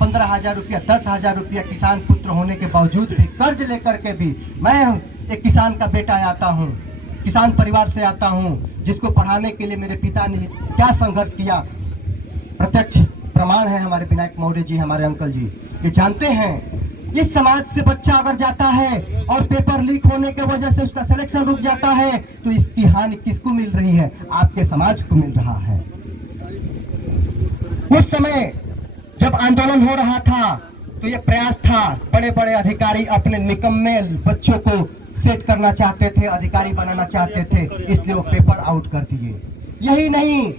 15,000 रुपया, 10,000 रुपया किसान पुत्र होने के बावजूद भी, कर्ज लेकर के भी, मैं एक किसान का बेटा आता हूँ, किसान परिवार से आता हूँ, जिसको पढ़ाने के लिए मेरे पिता ने क्या संघर्ष किया, प्रत्यक्ष प्रमाण है हमारे विनायक मौर्य जी, हमारे अंकल जी, ये जानते हैं। इस समाज से बच्चा अगर जाता है और पेपर लीक होने के वजह से उसका सिलेक्शन रुक जाता है, तो इसकी हानि किसको मिल रही है? आपके समाज को मिल रहा है। उस समय जब आंदोलन हो रहा था तो यह प्रयास था, बड़े बड़े अधिकारी अपने निकम्मे बच्चों को सेट करना चाहते थे, अधिकारी बनाना चाहते थे, इसलिए वो पेपर आउट कर दिए। यही नहीं,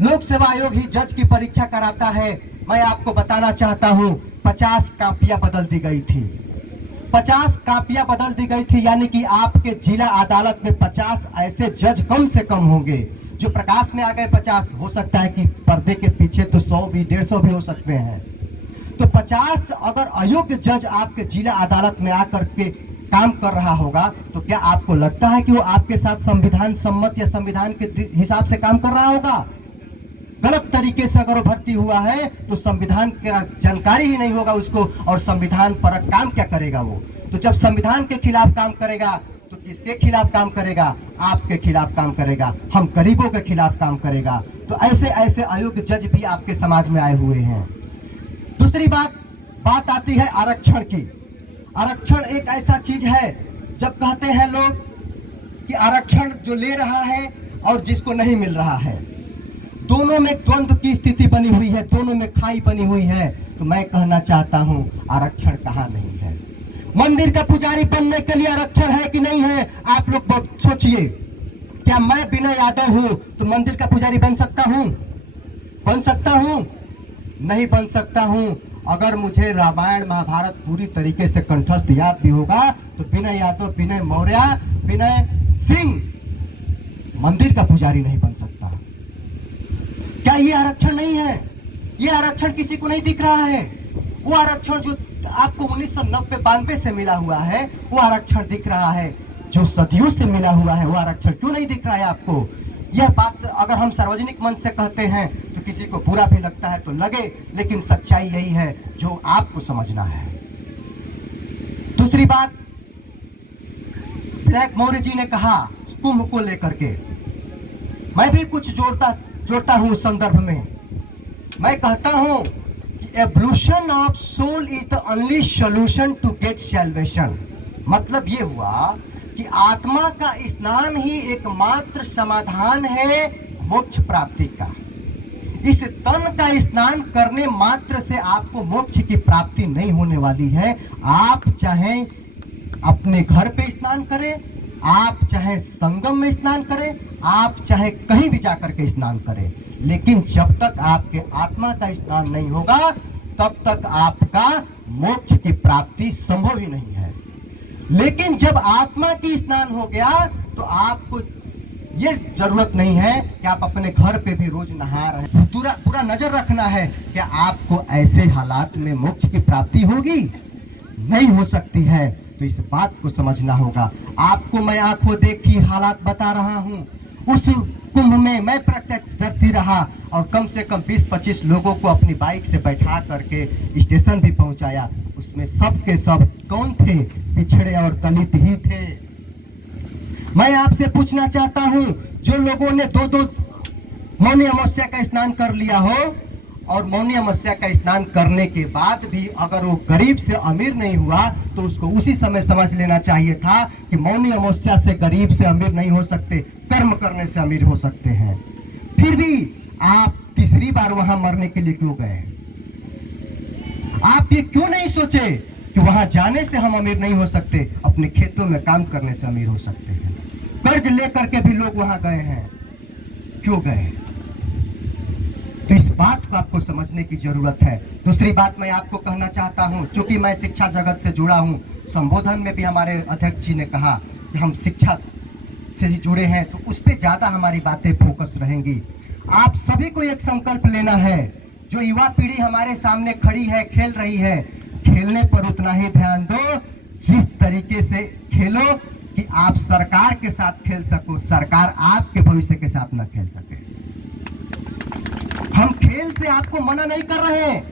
लोक सेवा आयोग ही जज की परीक्षा कराता है। मैं आपको बताना चाहता हूं, 50 कापियां बदल दी गई थी, 50 कापियां बदल दी गई थी, यानी कि आपके जिला अदालत में 50 ऐसे जज कम से कम होंगे जो प्रकाश में आ गए। 50 हो सकता है कि पर्दे के पीछे तो 100 भी 150 भी हो सकते हैं। तो 50 अगर अयोग्य जज आपके जिला अदालत में आकर के काम कर रहा होगा, तो क्या आपको लगता है कि वो आपके साथ संविधान सम्मत या संविधान के हिसाब से काम कर रहा होगा? गलत तरीके से अगर वो भर्ती हुआ है तो संविधान का जानकारी ही नहीं होगा उसको, और संविधान पर काम क्या करेगा वो? तो जब संविधान के खिलाफ काम करेगा तो किसके खिलाफ काम करेगा? आपके खिलाफ काम करेगा, हम गरीबों के खिलाफ काम करेगा। तो ऐसे ऐसे अयोग्य जज भी आपके समाज में आए हुए हैं। दूसरी बात आती है आरक्षण की। आरक्षण एक ऐसा चीज है, जब कहते हैं लोग कि आरक्षण जो ले रहा है और जिसको नहीं मिल रहा है, दोनों में द्वंद्व की स्थिति बनी हुई है, दोनों में खाई बनी हुई है। तो मैं कहना चाहता हूं, आरक्षण कहां नहीं है? मंदिर का पुजारी बनने के लिए आरक्षण है कि नहीं है? आप लोग बहुत सोचिए। क्या मैं विनय यादव हूं तो मंदिर का पुजारी बन सकता हूं? बन सकता हूं? नहीं बन सकता हूं। अगर मुझे रामायण महाभारत पूरी तरीके से कंठस्थ याद भी होगा तो विनय यादव, विनय मौर्य, विनय सिंह मंदिर का पुजारी नहीं बन सकता। क्या ये आरक्षण नहीं है? ये आरक्षण किसी को नहीं दिख रहा है? वो आरक्षण जो आपको 1990-92 से मिला हुआ है, वो आरक्षण दिख रहा है। जो सदियों से मिला हुआ है, वो आरक्षण क्यों नहीं दिख रहा है आपको? यह बात अगर हम सार्वजनिक मंच से कहते हैं तो किसी को बुरा भी लगता है तो लगे, लेकिन सच्चाई यही है जो आपको समझना है। दूसरी बात, विनायक मौर्य जी ने कहा कुंभ को लेकर के, मैं भी कुछ जोड़ता हूं उस संदर्भ में। मैं कहता हूं कि evolution of soul is the only solution to get salvation. मतलब ये हुआ कि आत्मा का स्नान ही एकमात्र समाधान है मोक्ष प्राप्ति का। इस तन का स्नान करने मात्र से आपको मोक्ष की प्राप्ति नहीं होने वाली है। आप चाहे अपने घर पे स्नान करें, आप चाहे संगम में स्नान करें, आप चाहे कहीं भी जाकर के स्नान करें, लेकिन जब तक आपके आत्मा का स्नान नहीं होगा तब तक आपका मोक्ष की प्राप्ति संभव ही नहीं है। लेकिन जब आत्मा की स्नान हो गया तो आपको ये जरूरत नहीं है कि आप अपने घर पे भी रोज नहा रहे हैं। पूरा नजर रखना है कि आपको ऐसे हालात में मोक्ष की प्राप्ति होगी, नहीं हो सकती है। तो इस बात को समझना होगा। आपको मैं आंखों देखी हालात बता रहा हूं। उस कुंभ में मैं प्रत्यक्षदर्शी रहा और कम से कम 20-25 लोगों को अपनी बाइक से बैठा करके स्टेशन भी पहुंचाया। उसमें सब के सब कौन थे? पिछड़े और दलित ही थे। मैं आपसे पूछना चाहता हूं, जो लोगों ने दो मौनी अमावस्या का स्नान कर लिया हो और मौनी अमावस्या का स्नान करने के बाद भी अगर वो गरीब से अमीर नहीं हुआ तो उसको उसी समय समझ लेना चाहिए था कि मौनी अमावस्या से गरीब से अमीर नहीं हो सकते, कर्म करने से अमीर हो सकते हैं। फिर भी आप तीसरी बार वहां मरने के लिए क्यों गए? आप ये क्यों नहीं सोचे कि वहां जाने से हम अमीर नहीं हो सकते, अपने खेतों में काम करने से अमीर हो सकते हैं? कर्ज लेकर के भी लोग वहां गए हैं, क्यों गए? तो इस बात को आपको समझने की जरूरत है। दूसरी बात मैं आपको कहना चाहता हूं, क्योंकि मैं शिक्षा जगत से जुड़ा हूं, संबोधन में भी हमारे अध्यक्ष जी ने कहा कि हम शिक्षा से ही जुड़े हैं, तो उस पर ज्यादा हमारी बातें फोकस रहेंगी। आप सभी को एक संकल्प लेना है। जो युवा पीढ़ी हमारे सामने खड़ी है, खेल रही है, खेलने पर उतना ही ध्यान दो जिस तरीके से खेलो कि आप सरकार के साथ खेल सको, सरकार आपके भविष्य के साथ न खेल सके। हम खेल से आपको मना नहीं कर रहे हैं,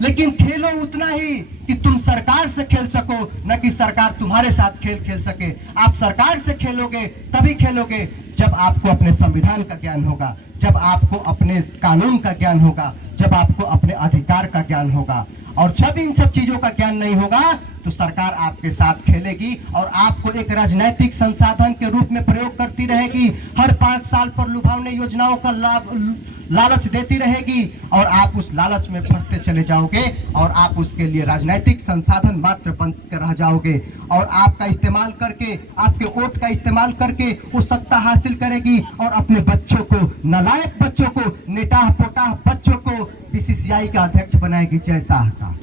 लेकिन खेलो उतना ही कि तुम सरकार से खेल सको, न कि सरकार तुम्हारे साथ खेल खेल सके। आप सरकार से खेलोगे तभी खेलोगे जब आपको अपने संविधान का ज्ञान होगा, जब आपको अपने कानून का ज्ञान होगा, जब आपको अपने अधिकार का ज्ञान होगा। और जब इन सब चीजों का ज्ञान नहीं होगा तो सरकार आपके साथ खेलेगी और आपको एक राजनीतिक संसाधन के रूप में प्रयोग करती रहेगी। हर 5 साल पर लुभावनी योजनाओं का लालच देती रहेगी और आप उस लालच में फंसते चले जाओगे और आप उसके लिए राजनीतिक संसाधन मात्र बन कर रह जाओगे। और आपका इस्तेमाल करके, आपके वोट का इस्तेमाल करके वो सत्ता हासिल करेगी और अपने बच्चों को, नालायक बच्चों को, नेटाह पोटाह बच्चों को बीसीसीआई का अध्यक्ष बनाएगी। जय शाह का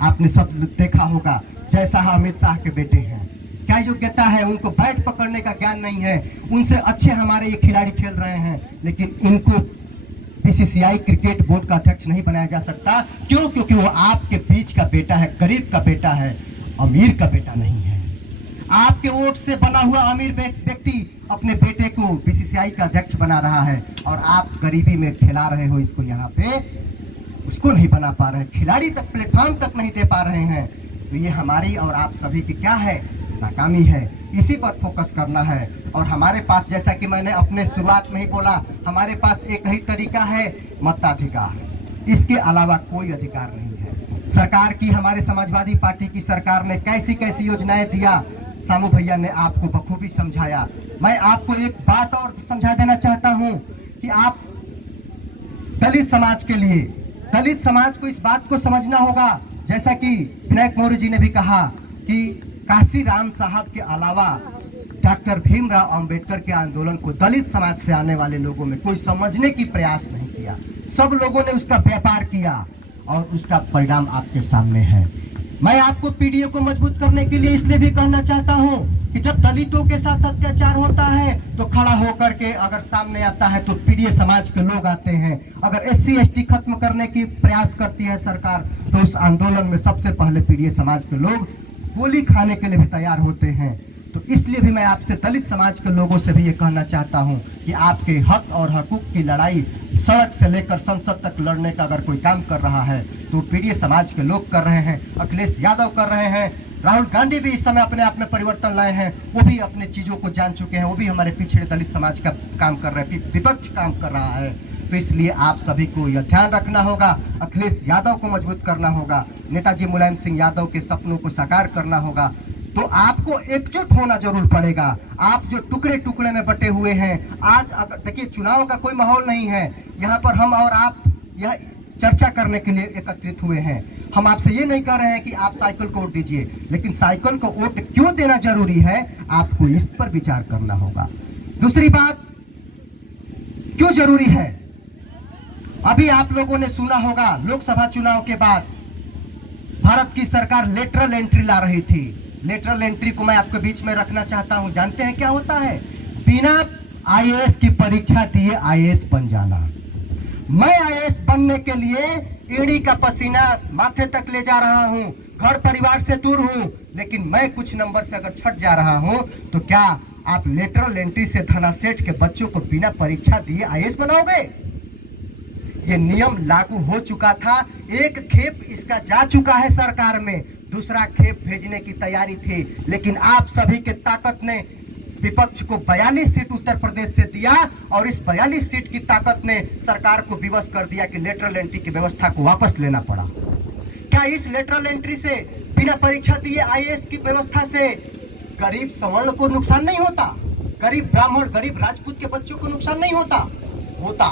आपने सब देखा होगा, जय शाह अमित शाह के बेटे हैं। क्या योग्यता है, उनको बैट पकड़ने का ज्ञान नहीं है। उनसे अच्छे हमारे ये खिलाड़ी खेल रहे हैं, लेकिन इनको बीसीसीआई क्रिकेट बोर्ड का अध्यक्ष नहीं बनाया जा सकता। क्यों? क्योंकि वो आपके बीच का बेटा है, गरीब का बेटा है, अमीर का बेटा नहीं है। आपके वोट से बना हुआ अमीर व्यक्ति अपने बेटे को बीसीसीआई का अध्यक्ष बना रहा है और आप गरीबी में खिला रहे हो इसको, यहाँ पे उसको नहीं बना पा रहे हैं, खिलाड़ी तक प्लेटफॉर्म तक नहीं दे पा रहे हैं। तो ये हमारी और आप सभी की क्या है, नाकामी है। इसी पर फोकस करना है। और हमारे पास, जैसा कि मैंने अपने शुरुआत में ही बोला, हमारे पास एक ही तरीका है, मताधिकार। इसके अलावा कोई अधिकार नहीं है। सरकार की, हमारे समाजवादी पार्टी की सरकार ने कैसी कैसी योजनाएं दिया, सामू भैया ने आपको बखूबी समझाया। मैं आपको एक बात और समझा देना चाहता हूं कि आप दलित समाज के लिए, दलित समाज को इस बात को समझना होगा, जैसा कि विनायक मौर्य जी ने भी कहा कि काशी राम साहब के अलावा डॉक्टर भीमराव अंबेडकर के आंदोलन को दलित समाज से आने वाले लोगों में कोई समझने की प्रयास नहीं किया। सब लोगों ने उसका व्यापार किया और उसका परिणाम आपके सामने है। मैं आपको पीडीए को मजबूत करने के लिए इसलिए भी कहना चाहता हूं कि जब दलितों के साथ अत्याचार होता है तो खड़ा होकर के अगर सामने आता है तो पीडीए समाज के लोग आते हैं। अगर एससी एसटी खत्म करने की प्रयास करती है सरकार तो उस आंदोलन में सबसे पहले पीडीए समाज के लोग गोली खाने के लिए भी तैयार होते हैं। तो इसलिए भी मैं आपसे दलित समाज के लोगों से भी ये कहना चाहता हूं कि आपके हक और हकूक की लड़ाई सड़क से लेकर संसद तक लड़ने का अगर कोई काम कर रहा है तो पीडीए समाज के लोग कर रहे हैं, अखिलेश यादव कर रहे हैं, राहुल गांधी भी इस समय अपने आप में परिवर्तन लाए हैं, वो भी अपने चीजों को जान चुके हैं, वो भी हमारे पिछड़े दलित समाज का काम कर रहे हैं, विपक्ष काम कर रहा है। तो इसलिए आप सभी को यह ध्यान रखना होगा, अखिलेश यादव को मजबूत करना होगा, नेताजी मुलायम सिंह यादव के सपनों को साकार करना होगा। तो आपको एकजुट होना जरूर पड़ेगा। आप जो टुकड़े टुकड़े में बटे हुए हैं, आज अगर देखिए चुनाव का कोई माहौल नहीं है, यहाँ पर हम और आप यह चर्चा करने के लिए एकत्रित हुए हैं। हम आपसे ये नहीं कह रहे हैं कि आप साइकिल को वोट दीजिए, लेकिन साइकिल को वोट क्यों देना जरूरी है आपको इस पर विचार करना होगा। दूसरी बात, क्यों जरूरी है, अभी आप लोगों ने सुना होगा लोकसभा चुनाव के बाद भारत की सरकार लेटरल एंट्री ला रही थी। लेटरल एंट्री को मैं आपके बीच में रखना चाहता हूं। जानते हैं क्या होता है? बिना आईएएस की परीक्षा दिए आईएएस बन जाना। मैं आईएएस बनने के लिए एड़ी का पसीना माथे तक ले जा रहा हूं, घर परिवार से दूर हूं, लेकिन मैं कुछ नंबर से अगर छट जा रहा हूं तो क्या आप लेटरल एंट्री से धना सेठ के बच्चों को बिना परीक्षा दिए आईएएस बनाओगे? ये नियम लागू हो चुका था, एक खेप इसका जा चुका है सरकार में, दूसरा खेप भेजने की तैयारी थी, लेकिन आप सभी के ताकत ने विपक्ष को 42 सीट उत्तर प्रदेश से दिया और इस 42 सीट की ताकत ने सरकार को विवश कर दिया कि लेटरल एंट्री की व्यवस्था को वापस लेना पड़ा। क्या इस लेटरल एंट्री से, बिना परीक्षा दिए आईएएस की व्यवस्था से गरीब सवर्ण को नुकसान नहीं होता? गरीब ब्राह्मण, गरीब राजपूत के बच्चों को नुकसान नहीं होता? होता।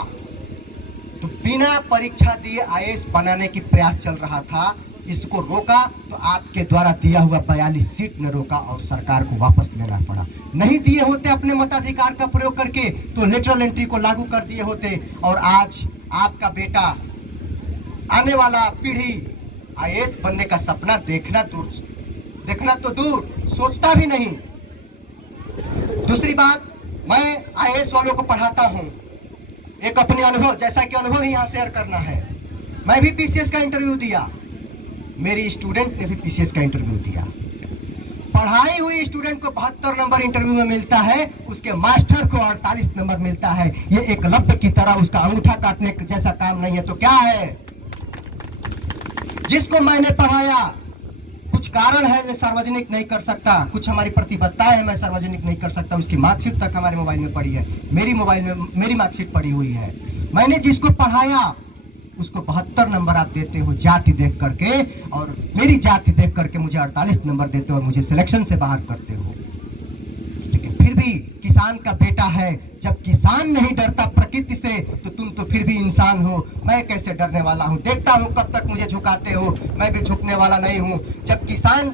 तो बिना परीक्षा दिए आईएएस बनाने की प्रयास चल रहा था, इसको रोका तो आपके द्वारा दिया हुआ 42 सीट ने रोका और सरकार को वापस लेना पड़ा। नहीं दिए होते अपने मताधिकार का प्रयोग करके तो लेटरल एंट्री को लागू कर दिए होते और आज आपका बेटा, आने वाला पीढ़ी आईएएस बनने का सपना देखना तो दूर सोचता भी नहीं। दूसरी बात, मैं आईएएस वालों को पढ़ाता हूं, एक अपने अनुभव, जैसा कि अनुभव ही यहाँ शेयर करना है। मैं भी पीसीएस का इंटरव्यू दिया, मेरी स्टूडेंट ने भी पीसीएस का इंटरव्यू दिया। पढ़ाई हुई स्टूडेंट को 72 नंबर इंटरव्यू में मिलता है, उसके मास्टर को 48 नंबर मिलता है। ये एकलव्य की तरह उसका अंगूठा काटने जैसा काम नहीं है तो क्या है? जिसको मैंने पढ़ाया, कुछ कारण है जो सार्वजनिक नहीं कर सकता, कुछ हमारी प्रतिबद्धताएं है मैं सार्वजनिक नहीं कर सकता, उसकी मार्कशीट तक हमारे मोबाइल में पड़ी है, मेरी मोबाइल में मेरी मार्कशीट पड़ी हुई है। मैंने जिसको पढ़ाया उसको 72 नंबर आप देते हो जाति देख करके, और मेरी जाति देख करके मुझे 48 नंबर देते हो और मुझे सिलेक्शन से बाहर करते हो। लेकिन फिर भी किसान का बेटा है, जब किसान नहीं डरता प्रकृति से तो तुम तो फिर भी इंसान हो। मैं कैसे डरने वाला हूं, देखता हूं कब तक मुझे झुकाते हो, मैं भी झुकने वाला नहीं हूं। जब किसान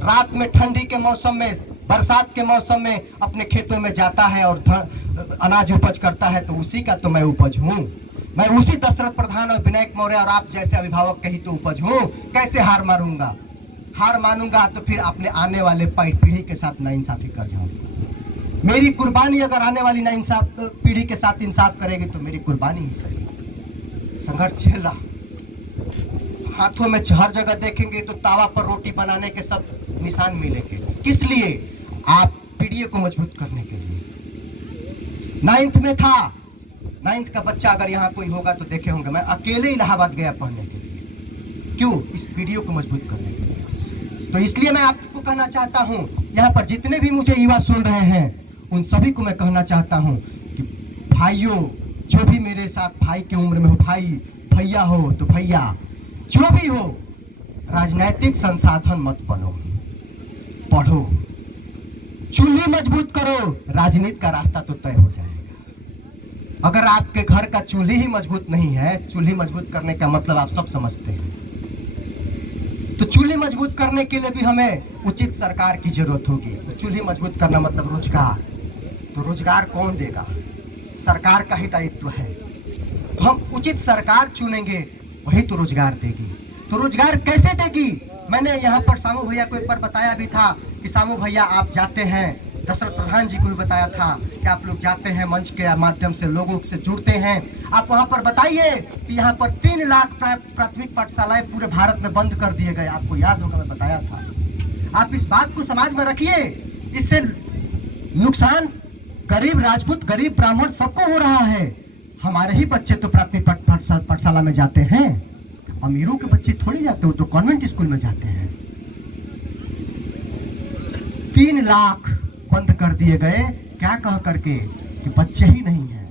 रात में ठंडी के मौसम में, बरसात के मौसम में अपने खेतों में जाता है और अनाज उपज करता है तो उसी का तो मैं उपज हूं। मैं उसी दशरथ प्रधान और विनायक मौर्य और आप जैसे अभिभावक कही तो उपज हूं। कैसे हार मारूंगा? हार मानूंगा तो फिर अपने आने वाले पीढ़ी के साथ नाइंसाफी कर जाऊंगा। मेरी कुर्बानी अगर आने वाली नाइंसाफ पीढ़ी के साथ इंसाफ करेगी तो मेरी कुर्बानी ही सही। संघर्ष झेला, हाथों में हर जगह देखेंगे तो तावा पर रोटी बनाने के सब निशान मिलेंगे। किस लिए? आप पीढ़ी को मजबूत करने के लिए। 9th में था, 9th का बच्चा अगर यहाँ कोई होगा तो देखे होंगे, मैं अकेले इलाहाबाद गया पढ़ने के लिए। क्यों? इस पीढ़ी को मजबूत करने के लिए। तो इसलिए मैं आपको कहना चाहता हूँ, यहाँ पर जितने भी मुझे युवा सुन रहे हैं उन सभी को मैं कहना चाहता हूँ कि भाइयों, जो भी मेरे साथ भाई की उम्र में हो, भाई भैया हो तो भैया, जो भी हो, राजनैतिक संसाधन मत बनो, पढ़ो, चूल्हे मजबूत करो, राजनीति का रास्ता तो तय हो जाएगा। अगर आपके घर का चूल्ही ही मजबूत नहीं है, चूल्ही मजबूत करने का मतलब आप सब समझते हैं, तो चूल्हे मजबूत करने के लिए भी हमें उचित सरकार की जरूरत होगी। तो चूल्हे मजबूत करना मतलब रोजगार, तो रोजगार कौन देगा? सरकार का ही दायित्व है। तो हम उचित सरकार चुनेंगे, वही तो रोजगार देगी। तो रोजगार कैसे देगी? मैंने यहाँ पर सामू भैया को एक बार बताया भी था कि सामू भैया आप जाते हैं, दशरथ प्रधान जी को भी बताया था कि आप लोग जाते हैं मंच के माध्यम से लोगों से जुड़ते हैं, आप वहां पर बताइए कि यहाँ पर 3 लाख प्राथमिक पाठशालाएं पूरे भारत में बंद कर दिए गए। आपको याद होगा मैं बताया था। आप इस बात को समाज में रखिए, इससे नुकसान गरीब राजपूत, गरीब ब्राह्मण सबको हो रहा है। हमारे ही बच्चे तो प्राथमिक पाठशाला में जाते हैं, अमीरों के बच्चे थोड़ी जाते हो, तो कॉन्वेंट स्कूल में जाते हैं। 3 लाख बंद कर दिए गए, क्या कह करके कि बच्चे ही नहीं है।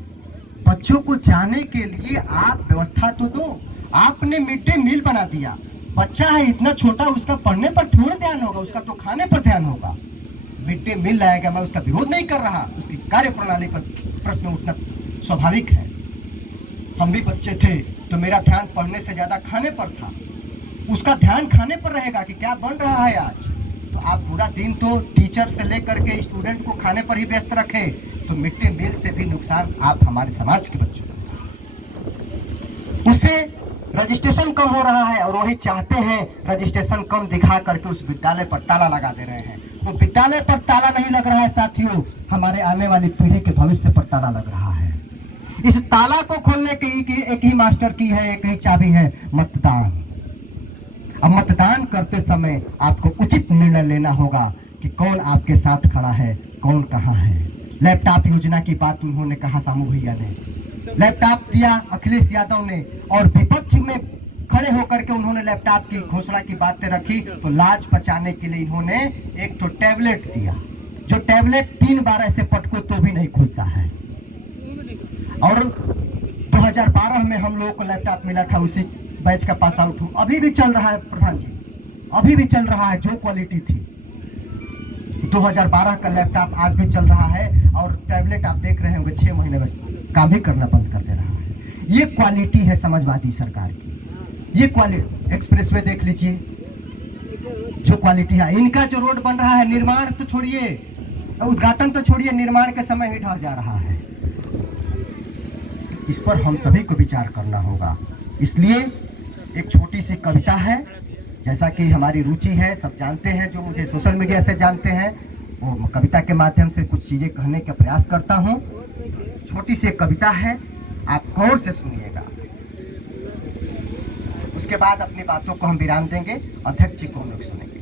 बच्चों को जाने के लिए आप व्यवस्था तो दो। आपने मिड डे मील बना दिया, बच्चा है इतना छोटा, उसका पढ़ने पर थोड़ा ध्यान होगा, उसका तो खाने पर ध्यान होगा। मिड डे मील लाया गया, मैं उसका विरोध नहीं कर रहा, उसकी कार्य प्रणाली पर प्रश्न उठना स्वाभाविक है। हम भी बच्चे थे तो मेरा ध्यान पढ़ने से ज्यादा खाने पर था, उसका ध्यान खाने पर रहेगा कि क्या बन रहा है आज। तो आप पूरा दिन तो टीचर से लेकर के स्टूडेंट को खाने पर ही व्यस्त रखें, तो मिड डे मील से भी नुकसान आप हमारे समाज के बच्चों को, उससे रजिस्ट्रेशन कम हो रहा है और वही चाहते हैं रजिस्ट्रेशन कम दिखा करके उस विद्यालय पर ताला लगा दे रहे हैं। वो विद्यालय पर ताला नहीं लग रहा है साथियों, हमारे आने वाली पीढ़ी के भविष्य पर ताला लग रहा है। इस ताला को खोलने की एक ही मास्टर की है, एक ही चाबी है, मतदान। अब मतदान करते समय आपको उचित निर्णय लेना होगा कि कौन आपके साथ खड़ा है, कौन कहाँ है। लैपटॉप योजना की बात उन्होंने कहा, सामू भैया ने लैपटॉप दिया अखिलेश यादव ने, और विपक्ष में खड़े होकर के उन्होंने लैपटॉप की घोषणा की बातें रखी, तो लाज बचाने के लिए इन्होंने एक तो टैबलेट दिया, जो टैबलेट 3 बार ऐसे पटको तो भी नहीं खुलता है। और 2012 में हम लोगों को लैपटॉप मिला था, उसी बैच का पास आउट हूँ, अभी भी चल रहा है प्रधान जी, अभी भी चल रहा है, जो क्वालिटी थी 2012 का लैपटॉप आज भी चल रहा है। और टैबलेट आप देख रहे होंगे 6 महीने में काम भी करना बंद कर दे रहा है। ये क्वालिटी है समाजवादी सरकार की, ये क्वालिटी। एक्सप्रेसवे देख लीजिए, जो क्वालिटी है। इनका जो रोड बन रहा है, निर्माण तो छोड़िए, उद्घाटन तो छोड़िए, निर्माण के समय ही ढह जा रहा है। इस पर हम सभी को विचार करना होगा। इसलिए एक छोटी सी कविता है, जैसा कि हमारी रुचि है, सब जानते हैं, जो मुझे सोशल मीडिया से जानते हैं, वो कविता के माध्यम से कुछ चीजें कहने का प्रयास करता हूं। छोटी सी एक कविता है, आप गौर से सुनिएगा, उसके बाद अपनी बातों को हम विराम देंगे, अध्यक्ष जी को हम लोग सुनेंगे।